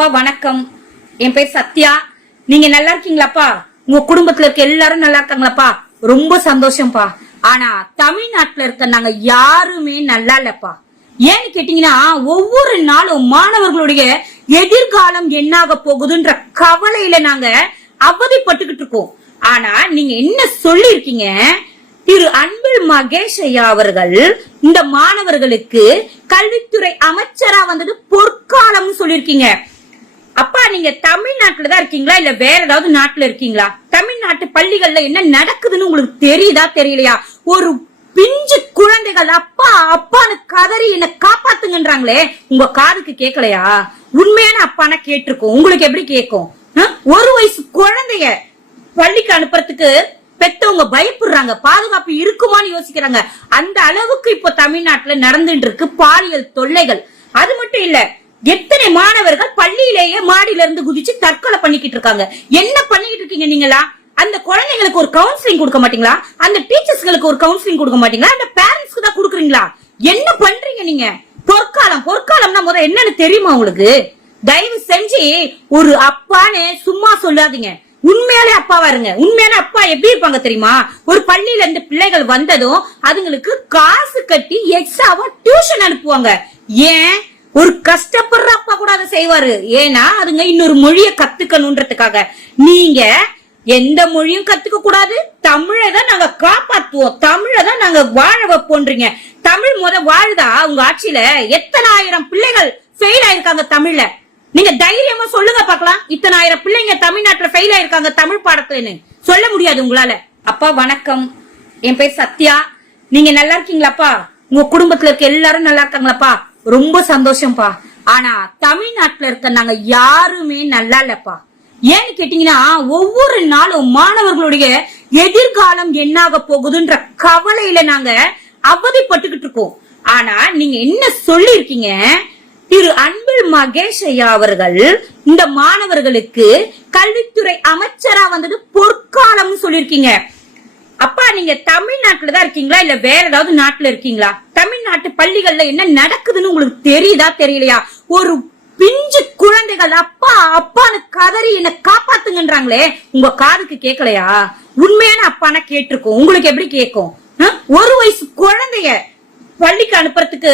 அப்பா வணக்கம். என் பேர் சத்யா. நீங்க நல்லா இருக்கீங்களாப்பா? உங்க குடும்பத்துல இருக்க எல்லாரும் நல்லா இருக்காங்களாப்பா? ரொம்ப சந்தோஷம்ப்பா. ஆனா தமிழ்நாட்டுல இருக்க நாங்க யாருமே நல்லா இல்லப்பா. ஏன்னு கேட்டீங்கன்னா ஒவ்வொரு நாளும் மாணவர்களுடைய எதிர்காலம் என்னாக போகுதுன்ற கவலையில நாங்க அவதிப்பட்டுக்கிட்டு இருக்கோம். ஆனா நீங்க என்ன சொல்லிருக்கீங்க திரு அன்பில் மகேஷ் ஐயா அவர்கள் இந்த மாணவர்களுக்கு கல்வித்துறை அமைச்சரா வந்தது பொற்காலம்னு சொல்லிருக்கீங்க நீங்க தமிழ்நாட்டுல தான் இருக்கீங்களா? இல்ல வேற ஏதாவது நாட்டுல இருக்கீங்களா? தமிழ்நாட்டு பள்ளிகள்ல என்ன நடக்குதுன்னு உங்களுக்கு தெரியுதா தெரியலையா? ஒரு பிஞ்சு குழந்தைகள் அப்பா அப்பான்னு கதறி என்ன காப்பாத்துங்கன்றாங்களே உங்க காதுக்கு கேட்கலையா? உண்மையான அப்பானா கேட்டிருக்கோம். உங்களுக்கு எப்படி கேட்கும்? ஒரு வயசு குழந்தைய பள்ளிக்கு அனுப்புறதுக்கு பெத்தவங்க பயப்படுறாங்க. பாதுகாப்பு இருக்குமான்னு யோசிக்கிறாங்க. அந்த அளவுக்கு இப்போ தமிழ்நாட்டுல நடந்துட்டு இருக்கு பாலியல் தொல்லைகள். அது மட்டும் இல்ல எத்தனை மாணவர்கள் பள்ளியிலேயே மாடியில இருந்து குதிச்சு தற்கொலை பண்ணிக்கிட்டு இருக்காங்க? என்ன பண்ணிக்கிட்டு இருக்கீங்க நீங்களா? அந்த குழந்தைங்களுக்கு ஒரு கவுன்சிலிங் கொடுக்க மாட்டீங்களா? அந்த டீச்சர்ஸ்களுக்கு ஒரு கவுன்சிலிங் கொடுக்க மாட்டீங்களா? அந்த பேரண்ட்ஸ்க்கு தான் கொடுக்குறீங்களா? என்ன பண்றீங்க நீங்க? பொற்காலம். பொற்காலம்னா முதல் என்னன்னு தெரியுமா உங்களுக்கு? தயவு செஞ்சு ஒரு அப்பான்னு சும்மா சொல்லாதீங்க. உண்மையாலே அப்பாவா இருங்க. உண்மையான அப்பா எப்படி இருப்பாங்க தெரியுமா? ஒரு பள்ளியில இருந்து பிள்ளைகள் வந்ததும் அதுங்களுக்கு காசு கட்டி எக்ஸ்ட்ராவா டியூஷன் அனுப்புவாங்க. ஏன்? ஒரு கஷ்டப்படுற அப்பா கூட அதை செய்வாரு. ஏன்னா அதுங்க இன்னொரு மொழியை கத்துக்கணுன்றதுக்காக. நீங்க எந்த மொழியும் கத்துக்க கூடாது தமிழை தான் நாங்க காப்பாத்துவோம். தமிழை தான் நாங்க வாழ வைப்போன்றீங்க. தமிழ் முத வாழுதா? உங்க ஆட்சியில எத்தனை ஆயிரம் பிள்ளைகள் ஃபெயில் ஆயிருக்காங்க தமிழ்ல? நீங்க தைரியமா சொல்லுங்க பார்க்கலாம். இத்தனை ஆயிரம் பிள்ளைங்க தமிழ்நாட்டுல ஃபெயில் ஆயிருக்காங்க தமிழ் பாடத்துலன்னு. சொல்ல முடியாது உங்களால. அப்பா வணக்கம். என் பேர் சத்யா. நீங்க நல்லா இருக்கீங்களாப்பா? உங்க குடும்பத்துல இருக்க எல்லாரும் நல்லா இருக்காங்களாப்பா? ரொம்ப சந்தோஷம்ப்பா ஆனா தமிழ்நாட்டுல இருக்க நாங்க யாருமே நல்லா இல்லப்பா. ஏன்னு கேட்டீங்கன்னா ஒவ்வொரு நாளும் மாணவர்களுடைய எதிர்காலம் என்னாக போகுதுன்ற கவலையில நாங்க அவதிப்பட்டுக்கிட்டு இருக்கோம். ஆனா நீங்க என்ன சொல்லிருக்கீங்க திரு அன்பில் மகேஷ் ஐயா அவர்கள் இந்த மாணவர்களுக்கு கல்வித்துறை அமைச்சரா வந்தது பொற்காலம் சொல்லிருக்கீங்க அப்பா நீங்க தமிழ்நாட்டுல தான் இருக்கீங்களா? இல்ல வேற ஏதாவது நாட்டுல இருக்கீங்களா? தமிழ்நாட்டு பள்ளிகள்ல என்ன நடக்குதுன்னு உங்களுக்கு தெரியுதா தெரியலையா? ஒரு பிஞ்சு குழந்தைகள் அப்பா அப்பான்னு கதறி என்ன காப்பாத்துங்கன்றாங்களே உங்க காதுக்கு கேட்கலையா உண்மையான அப்பானா கேட்டிருக்கோம். உங்களுக்கு எப்படி கேட்கும்? ஒரு வயசு குழந்தைய பள்ளிக்கு அனுப்புறதுக்கு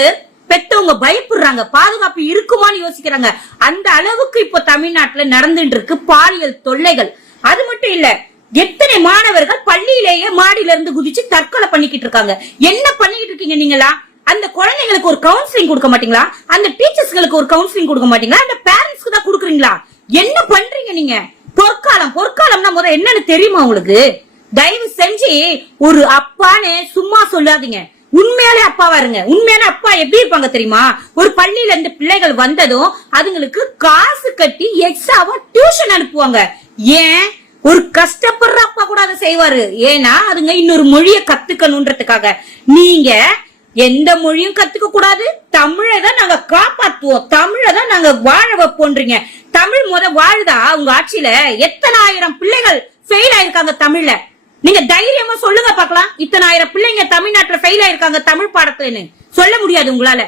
பெத்தவங்க பயப்படுறாங்க. பாதுகாப்பு இருக்குமான்னு யோசிக்கிறாங்க. அந்த அளவுக்கு இப்போ தமிழ்நாட்டுல நடந்துட்டு இருக்கு பாலியல் தொல்லைகள். அது மட்டும் இல்ல எத்தனை மாணவர்கள் பள்ளியிலேயே மாடியில இருந்து குதிச்சு தற்கொலை பண்ணிக்கிட்டு இருக்காங்க? என்ன பண்ணிக்கிட்டு இருக்கீங்க நீங்களா? அந்த குழந்தைங்களுக்கு ஒரு கவுன்சிலிங் கொடுக்க மாட்டீங்களா? அந்த டீச்சர்ஸ்களுக்கு ஒரு கவுன்சிலிங் கொடுக்க மாட்டீங்களா? அந்த பேரண்ட்ஸ்க்கு தான் கொடுக்குறீங்களா? என்ன பண்றீங்க நீங்க? பொற்காலம் பொற்காலம்னா முதல்ல என்னன்னு தெரியுமா உங்களுக்கு? தயவு செஞ்சு ஒரு அப்பான்னு சும்மா சொல்லாதீங்க. உண்மையாலே அப்பாவா இருங்க. உண்மையான அப்பா எப்படி இருப்பாங்க தெரியுமா? ஒரு பள்ளியில இருந்து பிள்ளைகள் வந்ததும் அதுங்களுக்கு காசு கட்டி எக்ஸ்ட்ராவா டியூஷன் அனுப்புவாங்க. ஏன்? ஒரு கஷ்டப்படுற அப்பா கூட அதை செய்வாரு. ஏன்னா அதுங்க இன்னொரு மொழியை கத்துக்கணுன்றதுக்காக. நீங்க எந்த மொழியும் கத்துக்க கூடாது. தமிழை தான் நாங்க காப்பாத்துவோம். தமிழை தான் நாங்க வாழ வைப்போன்றீங்க. தமிழ் முத வாழுதா? உங்க ஆட்சியில எத்தனை ஆயிரம் பிள்ளைகள் ஃபெயில் ஆயிருக்காங்க தமிழ்ல? நீங்க தைரியமா சொல்லுங்க பார்க்கலாம். இத்தனை ஆயிரம் பிள்ளைங்க தமிழ்நாட்டுல ஃபெயில் ஆயிருக்காங்க தமிழ் பாடத்துலன்னு. சொல்ல முடியாது உங்களால.